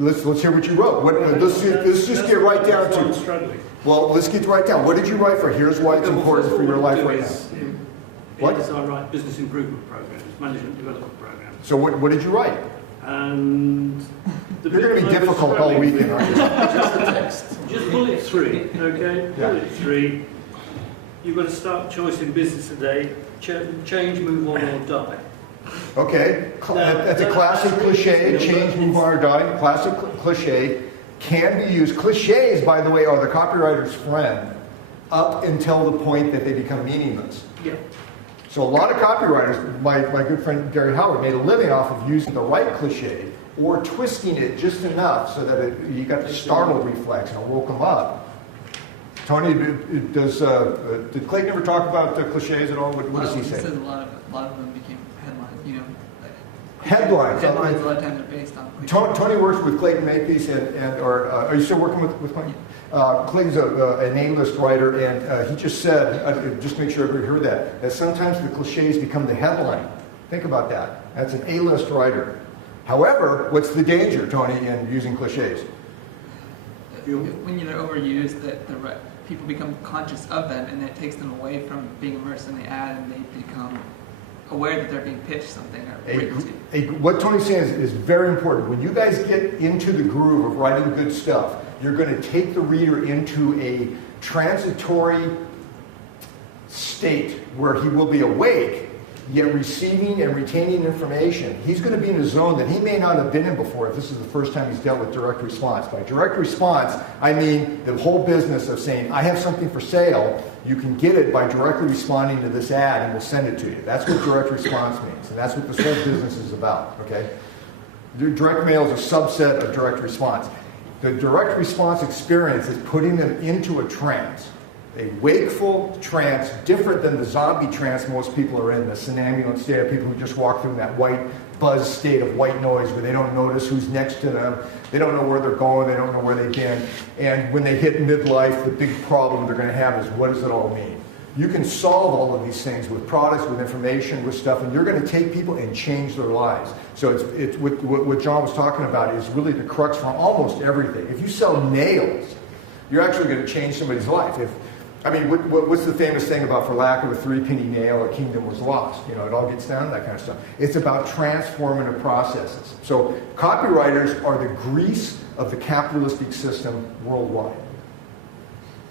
Let's hear what you wrote. Let's just get right down to. Well, let's get right down. What did you write for? Here's why it's important for your life right now. What? I write business improvement programs, management development programs. So what did you write? And you're going to be difficult all weekend, aren't you? Just the text. Just bullet 3, okay? Yeah. Bullet 3. You've got to start choice in business today. Change, move on, or die. Okay, that's a classic cliche. Change, move on, or die. Classic cliche can be used. Cliches, by the way, are the copywriter's friend up until the point that they become meaningless. Yeah. So a lot of copywriters, my good friend Gary Howard, made a living off of using the right cliche or twisting it just enough so that you got the startle reflex and it woke them up. Tony, did Clayton ever talk about cliches at all? What does he say? He says a lot of them became headlines. You know, headlines. Headlines a lot of times are based on cliches. Tony works with Clayton Makepeace, or are you still working with Clayton? Clayton's an A-list writer, and he just said, just to make sure everybody heard that sometimes the cliches become the headline. Think about that. That's an A-list writer. However, what's the danger, Tony, in using cliches? When they're overused, people become conscious of them, and it takes them away from being immersed in the ad, and they become aware that they're being pitched something or written to. What Tony's saying is very important. When you guys get into the groove of writing good stuff, you're going to take the reader into a transitory state where he will be awake, yet receiving and retaining information. He's going to be in a zone that he may not have been in before if this is the first time he's dealt with direct response. By direct response, I mean the whole business of saying, I have something for sale, you can get it by directly responding to this ad and we'll send it to you. That's what direct response means, and that's what this whole business is about, okay? Direct mail is a subset of direct response. The direct response experience is putting them into a trance. A wakeful trance, different than the zombie trance most people are in, the somnambulant state of people who just walk through that white buzz state of white noise where they don't notice who's next to them, they don't know where they're going, they don't know where they've been, and when they hit midlife, the big problem they're going to have is, what does it all mean? You can solve all of these things with products, with information, with stuff, and you're going to take people and change their lives. So it's what John was talking about is really the crux for almost everything. If you sell nails, you're actually going to change somebody's life. What's the famous thing about, for lack of a 3-penny nail, a kingdom was lost? You know, it all gets down to that kind of stuff. It's about transformative processes. So copywriters are the grease of the capitalistic system worldwide.